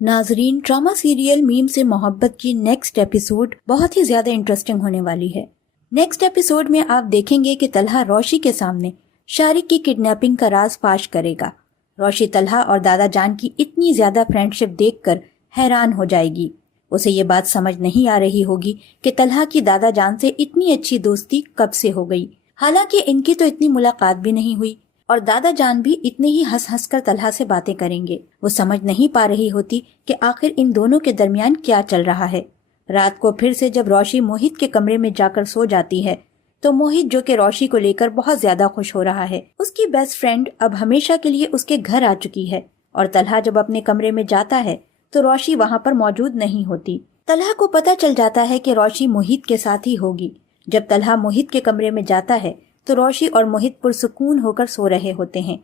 ناظرین، drama serial میم سے محبت کی نیکسٹ ایپیسوڈ بہت ہی زیادہ انٹرسٹنگ ہونے والی ہے۔ نیکسٹ ایپیسوڈ میں آپ دیکھیں گے کہ طلحہ روشی کے سامنے شارق کی کڈنیپنگ کا راز فاش کرے گا۔ روشی طلحہ اور دادا جان کی اتنی زیادہ فرینڈشپ دیکھ کر حیران ہو جائے گی۔ اسے یہ بات سمجھ نہیں آ رہی ہوگی کہ طلحہ کی دادا جان سے اتنی اچھی دوستی کب سے ہو گئی، حالانکہ ان کی تو اتنی ملاقات بھی نہیں ہوئی، اور دادا جان بھی اتنے ہی ہنس ہنس کر طلحہ سے باتیں کریں گے۔ وہ سمجھ نہیں پا رہی ہوتی کہ آخر ان دونوں کے درمیان کیا چل رہا ہے۔ رات کو پھر سے جب روشی موہت کے کمرے میں جا کر سو جاتی ہے تو موہت، جو کہ روشی کو لے کر بہت زیادہ خوش ہو رہا ہے، اس کی بیسٹ فرینڈ اب ہمیشہ کے لیے اس کے گھر آ چکی ہے، اور طلحہ جب اپنے کمرے میں جاتا ہے تو روشی وہاں پر موجود نہیں ہوتی۔ طلحہ کو پتہ چل جاتا ہے کہ روشی موہت کے ساتھ ہی ہوگی۔ جب طلحہ موہت کے کمرے میں جاتا ہے تو روشی اور موہت پرسکون ہو کر سو رہے ہوتے ہیں۔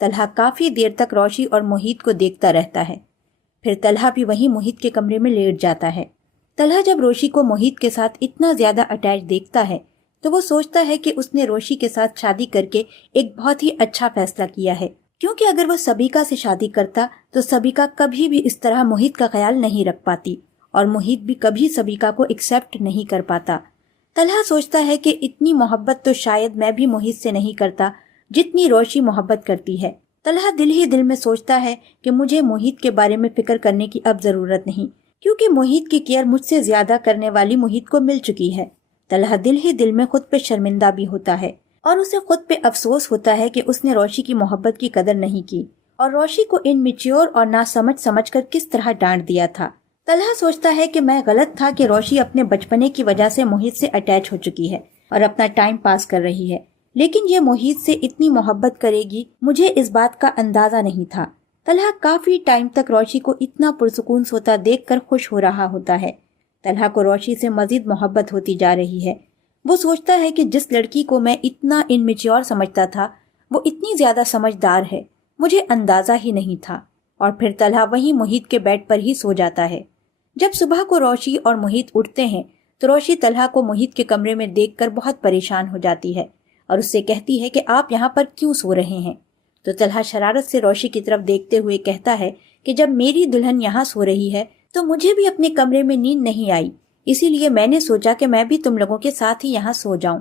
طلحہ کافی دیر تک روشی اور موہت کو دیکھتا رہتا ہے، پھر طلحہ بھی وہیں موہت کے کمرے میں لیٹ جاتا ہے۔ طلحہ جب روشی کو موہت کے ساتھ اتنا زیادہ اٹیچ دیکھتا ہے تو وہ سوچتا ہے کہ اس نے روشی کے ساتھ شادی کر کے ایک بہت ہی اچھا فیصلہ کیا ہے، کیونکہ اگر وہ سبیکا سے شادی کرتا تو سبیکا کبھی بھی اس طرح موہت کا خیال نہیں رکھ پاتی، اور موہت بھی کبھی سبیکا کو ایکسیپٹ نہیں کر پاتا۔ طلحہ سوچتا ہے کہ اتنی محبت تو شاید میں بھی موہت سے نہیں کرتا جتنی روشی محبت کرتی ہے۔ طلحہ دل ہی دل میں سوچتا ہے کہ مجھے موہت کے بارے میں فکر کرنے کی اب ضرورت نہیں، کیونکہ موہت کی کیئر مجھ سے زیادہ کرنے والی موہت کو مل چکی ہے۔ طلحہ دل ہی دل میں خود پہ شرمندہ بھی ہوتا ہے، اور اسے خود پہ افسوس ہوتا ہے کہ اس نے روشی کی محبت کی قدر نہیں کی، اور روشی کو ان میچیور اور ناسمجھ سمجھ کر کس طرح ڈانٹ دیا تھا۔ طلحہ سوچتا ہے کہ میں غلط تھا کہ روشی اپنے بچپنے کی وجہ سے موہت سے اٹیچ ہو چکی ہے اور اپنا ٹائم پاس کر رہی ہے، لیکن یہ موہت سے اتنی محبت کرے گی مجھے اس بات کا اندازہ نہیں تھا۔ طلحہ کافی ٹائم تک روشی کو اتنا پرسکون سوتا دیکھ کر خوش ہو رہا ہوتا ہے۔ طلحہ کو روشی سے مزید محبت ہوتی جا رہی ہے۔ وہ سوچتا ہے کہ جس لڑکی کو میں اتنا انمیچیور سمجھتا تھا وہ اتنی زیادہ سمجھدار ہے، مجھے اندازہ ہی نہیں تھا۔ اور پھر طلحہ وہیں موہت کے بیڈ پر ہی سو جاتا ہے۔ جب صبح کو روشی اور موہت اٹھتے ہیں تو روشی طلحہ کو موہت کے کمرے میں دیکھ کر بہت پریشان ہو جاتی ہے اور اس سے کہتی ہے کہ آپ یہاں پر کیوں سو رہے ہیں؟ تو طلحہ شرارت سے روشی کی طرف دیکھتے ہوئے کہتا ہے کہ جب میری دلہن یہاں سو رہی ہے تو مجھے بھی اپنے کمرے میں نیند نہیں آئی، اسی لیے میں نے سوچا کہ میں بھی تم لوگوں کے ساتھ ہی یہاں سو جاؤں۔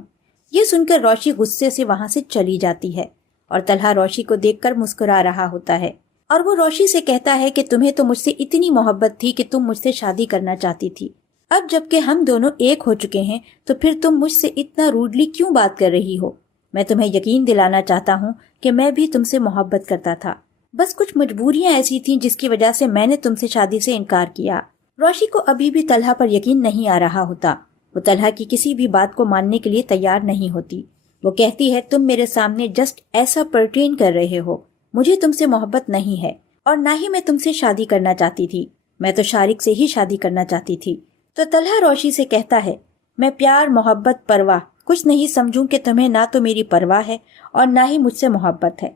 یہ سن کر روشی غصے سے وہاں سے چلی جاتی ہے، اور طلحہ روشی کو دیکھ کر مسکرا رہا ہوتا ہے، اور وہ روشی سے کہتا ہے کہ تمہیں تو مجھ سے اتنی محبت تھی کہ تم مجھ سے شادی کرنا چاہتی تھی، اب جب کہ ہم دونوں ایک ہو چکے ہیں تو پھر تم مجھ سے اتنا روڈلی کیوں بات کر رہی ہو؟ میں تمہیں یقین دلانا چاہتا ہوں کہ میں بھی تم سے محبت کرتا تھا، بس کچھ مجبوریاں ایسی تھیں جس کی وجہ سے میں نے تم سے شادی سے انکار کیا۔ روشی کو ابھی بھی طلحہ پر یقین نہیں آ رہا ہوتا، وہ طلحہ کی کسی بھی بات کو ماننے کے لیے تیار نہیں ہوتی۔ وہ کہتی ہے تم میرے سامنے جسٹ ایسا پرٹین کر رہے ہو، مجھے تم سے محبت نہیں ہے اور نہ ہی میں تم سے شادی کرنا چاہتی تھی، میں تو شارق سے ہی شادی کرنا چاہتی تھی۔ تو طلحہ روشی سے کہتا ہے میں پیار محبت پرواہ کچھ نہیں سمجھوں کہ تمہیں نہ تو میری پرواہ ہے اور نہ ہی مجھ سے محبت ہے،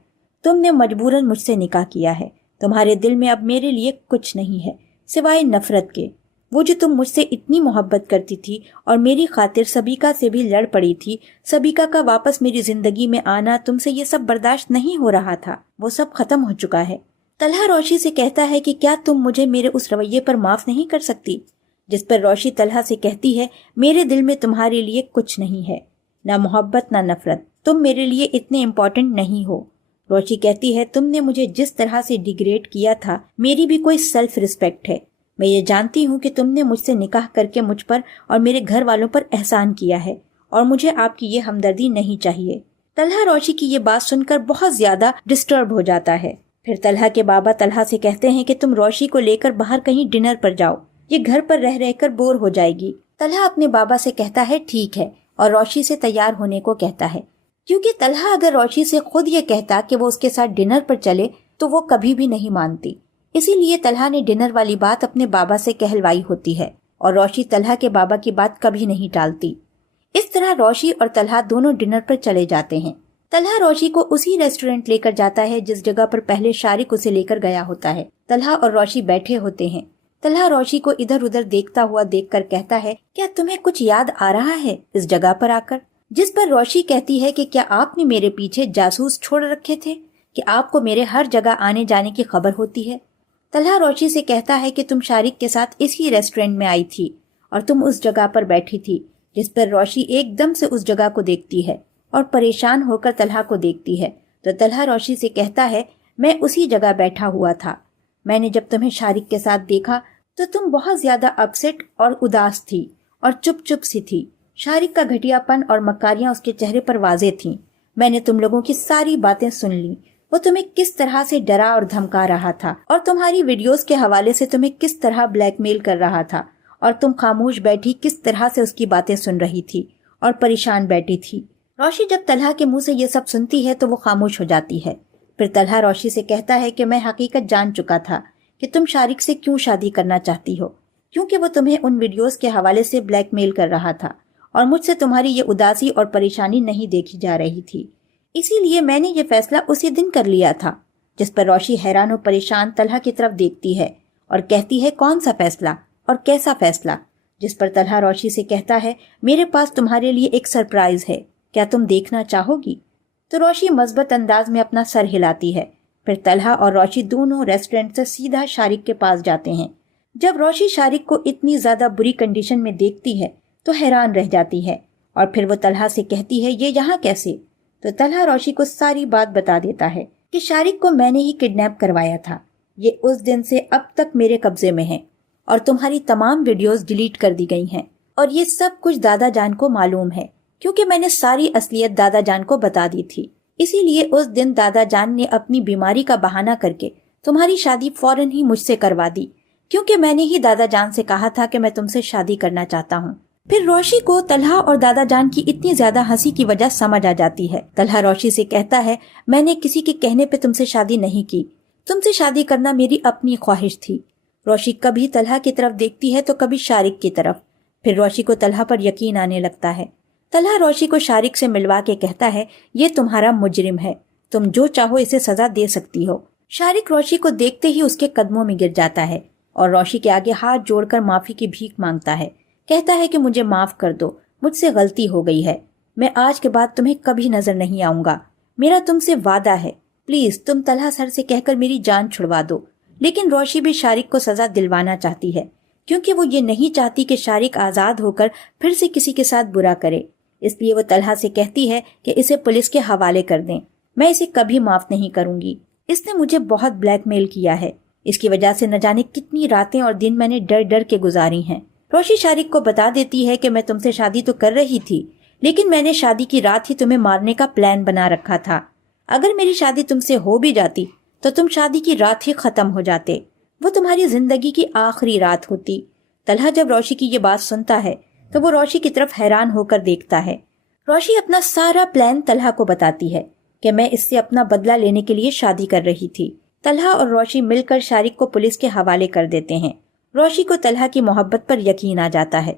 تم نے مجبوراً مجھ سے نکاح کیا ہے، تمہارے دل میں اب میرے لیے کچھ نہیں ہے سوائے نفرت کے۔ وہ جو تم مجھ سے اتنی محبت کرتی تھی اور میری خاطر سبیکا سے بھی لڑ پڑی تھی، سبیکا کا واپس میری زندگی میں آنا، تم سے یہ سب برداشت نہیں ہو رہا تھا، وہ سب ختم ہو چکا ہے۔ طلحہ روشی سے کہتا ہے کہ کیا تم مجھے میرے اس رویے پر معاف نہیں کر سکتی؟ جس پر روشی طلحہ سے کہتی ہے میرے دل میں تمہارے لیے کچھ نہیں ہے، نہ محبت نہ نفرت، تم میرے لیے اتنے امپورٹنٹ نہیں ہو۔ روشی کہتی ہے تم نے مجھے جس طرح سے ڈیگریڈ کیا تھا، میری بھی کوئی سیلف ریسپیکٹ ہے، میں یہ جانتی ہوں کہ تم نے مجھ سے نکاح کر کے مجھ پر اور میرے گھر والوں پر احسان کیا ہے، اور مجھے آپ کی یہ ہمدردی نہیں چاہیے۔ طلحہ روشی کی یہ بات سن کر بہت زیادہ ڈسٹرب ہو جاتا ہے۔ پھر طلحہ کے بابا طلحہ سے کہتے ہیں کہ تم روشی کو لے کر باہر کہیں ڈنر پر جاؤ، یہ گھر پر رہ رہ کر بور ہو جائے گی۔ طلحہ اپنے بابا سے کہتا ہے ٹھیک ہے، اور روشی سے تیار ہونے کو کہتا ہے، کیونکہ طلحہ اگر روشی سے خود یہ کہتا کہ وہ اس کے ساتھ ڈنر پر چلے تو وہ کبھی بھی نہیں مانتی، اسی لیے طلحہ نے ڈنر والی بات اپنے بابا سے کہلوائی ہوتی ہے، اور روشی طلحہ کے بابا کی بات کبھی نہیں ٹالتی۔ اس طرح روشی اور طلحہ دونوں ڈنر پر چلے جاتے ہیں۔ طلحہ روشی کو اسی ریسٹورنٹ لے کر جاتا ہے جس جگہ پر پہلے شارق اسے لے کر گیا ہوتا ہے۔ طلحہ اور روشی بیٹھے ہوتے ہیں۔ طلحہ روشی کو ادھر ادھر دیکھتا ہوا دیکھ کر کہتا ہے کیا تمہیں کچھ یاد آ رہا ہے اس جگہ پر آ کر؟ جس پر روشی کہتی ہے کہ کیا آپ نے میرے پیچھے جاسوس چھوڑ رکھے تھے کہ آپ کو میرے ہر جگہ آنے جانے کی خبر ہوتی ہے؟ طلحہ روشی سے کہتا ہے کہ تم شارق کے ساتھ اسی ریسٹورینٹ میں آئی تھی اور تم اس جگہ پر بیٹھی تھی، جس پر روشی ایک دم سے اس جگہ کو دیکھتی ہے اور پریشان ہو کر طلحہ کو دیکھتی ہے تو طلحہ روشی سے کہتا ہے میں اسی جگہ بیٹھا ہوا تھا، میں نے جب تمہیں شارق کے ساتھ دیکھا تو تم بہت زیادہ اپسیٹ اور اداس تھی اور چپ چپ سی تھی، شارق کا گھٹیا پن اور مکاریاں اس کے چہرے پر واضح تھیں، میں نے تم لوگوں کی ساری باتیں سن لی، وہ تمہیں کس طرح سے ڈرا اور دھمکا رہا تھا اور تمہاری ویڈیوز کے حوالے سے تمہیں کس طرح بلیک میل کر رہا تھا، اور تم خاموش بیٹھی کس طرح سے اس کی باتیں سن رہی تھی اور پریشان بیٹھی تھی۔ روشی جب طلحہ کے منہ سے یہ سب سنتی ہے تو وہ خاموش ہو جاتی ہے۔ پھر طلحہ روشی سے کہتا ہے کہ میں حقیقت جان چکا تھا کہ تم شارق سے کیوں شادی کرنا چاہتی ہو، کیونکہ وہ تمہیں ان ویڈیوز کے حوالے سے بلیک میل کر رہا تھا اور مجھ سے تمہاری یہ اداسی اور پریشانی نہیں دیکھی جا رہی تھی، اسی لیے میں نے یہ فیصلہ اسی دن کر لیا تھا۔ جس پر روشی حیران و پریشان طلحہ کی طرف دیکھتی ہے اور کہتی ہے کون سا فیصلہ اور کیسا فیصلہ؟ جس پر طلحہ روشی سے کہتا ہے میرے پاس تمہارے لیے ایک سرپرائز ہے، کیا تم دیکھنا چاہو گی؟ تو روشی مثبت انداز میں اپنا سر ہلاتی ہے۔ پھر طلحہ اور روشی دونوں ریسٹورینٹ سے سیدھا شارق کے پاس جاتے ہیں۔ جب روشی شارق کو اتنی زیادہ بری کنڈیشن میں دیکھتی ہے تو حیران رہ جاتی ہے اور پھر وہ طلحہ سے کہتی ہے یہ یہاں کیسے؟ تو طلحہ روشی کو ساری بات بتا دیتا ہے کہ شارق کو میں نے ہی کڈنیپ کروایا تھا، یہ اس دن سے اب تک میرے قبضے میں ہے اور تمہاری تمام ویڈیوز ڈیلیٹ کر دی گئی ہیں، اور یہ سب کچھ دادا جان کو معلوم ہے کیونکہ میں نے ساری اصلیت دادا جان کو بتا دی تھی، اسی لیے اس دن دادا جان نے اپنی بیماری کا بہانہ کر کے تمہاری شادی فوراً ہی مجھ سے کروا دی، کیونکہ میں نے ہی دادا جان سے کہا تھا کہ میں تم سے شادی کرنا چاہتا ہوں۔ پھر روشی کو طلحہ اور دادا جان کی اتنی زیادہ ہنسی کی وجہ سمجھ آ جاتی ہے۔ طلحہ روشی سے کہتا ہے میں نے کسی کے کہنے پہ تم سے شادی نہیں کی، تم سے شادی کرنا میری اپنی خواہش تھی۔ روشی کبھی طلحہ کی طرف دیکھتی ہے تو کبھی شارق کی طرف، پھر روشی کو طلحہ پر یقین آنے لگتا ہے۔ طلحہ روشی کو شارق سے ملوا کے کہتا ہے یہ تمہارا مجرم ہے، تم جو چاہو اسے سزا دے سکتی ہو۔ شارق روشی کو دیکھتے ہی اس کے قدموں میں گر جاتا ہے اور روشی کے آگے ہاتھ جوڑ کر معافی کی بھیک مانگتا ہے، کہتا ہے کہ مجھے معاف کر دو، مجھ سے غلطی ہو گئی ہے، میں آج کے بعد تمہیں کبھی نظر نہیں آؤں گا، میرا تم سے وعدہ ہے، پلیز تم طلحہ سر سے کہہ کر میری جان چھڑوا دو۔ لیکن روشی بھی شارق کو سزا دلوانا چاہتی ہے کیونکہ وہ یہ نہیں چاہتی کہ شارق آزاد ہو کر پھر سے کسی کے ساتھ برا کرے، اس لیے وہ طلحہ سے کہتی ہے کہ اسے پولیس کے حوالے کر دیں، میں اسے کبھی معاف نہیں کروں گی، اس نے مجھے بہت بلیک میل کیا ہے، اس کی وجہ سے نہ جانے کتنی راتیں اور دن میں نے ڈر ڈر کے گزاری ہیں۔ روشی شارق کو بتا دیتی ہے کہ میں تم سے شادی تو کر رہی تھی لیکن میں نے شادی کی رات ہی تمہیں مارنے کا پلان بنا رکھا تھا، اگر میری شادی تم سے ہو بھی جاتی تو تم شادی کی رات ہی ختم ہو جاتے، وہ تمہاری زندگی کی آخری رات ہوتی۔ طلحہ جب روشی کی یہ بات سنتا ہے تو وہ روشی کی طرف حیران ہو کر دیکھتا ہے۔ روشی اپنا سارا پلان طلحہ کو بتاتی ہے کہ میں اس سے اپنا بدلہ لینے کے لیے شادی کر رہی تھی۔ طلحہ اور روشی مل کر شارق کو پولیس کے حوالے کر دیتے ہیں۔ روشی کو طلحہ کی محبت پر یقین آ جاتا ہے۔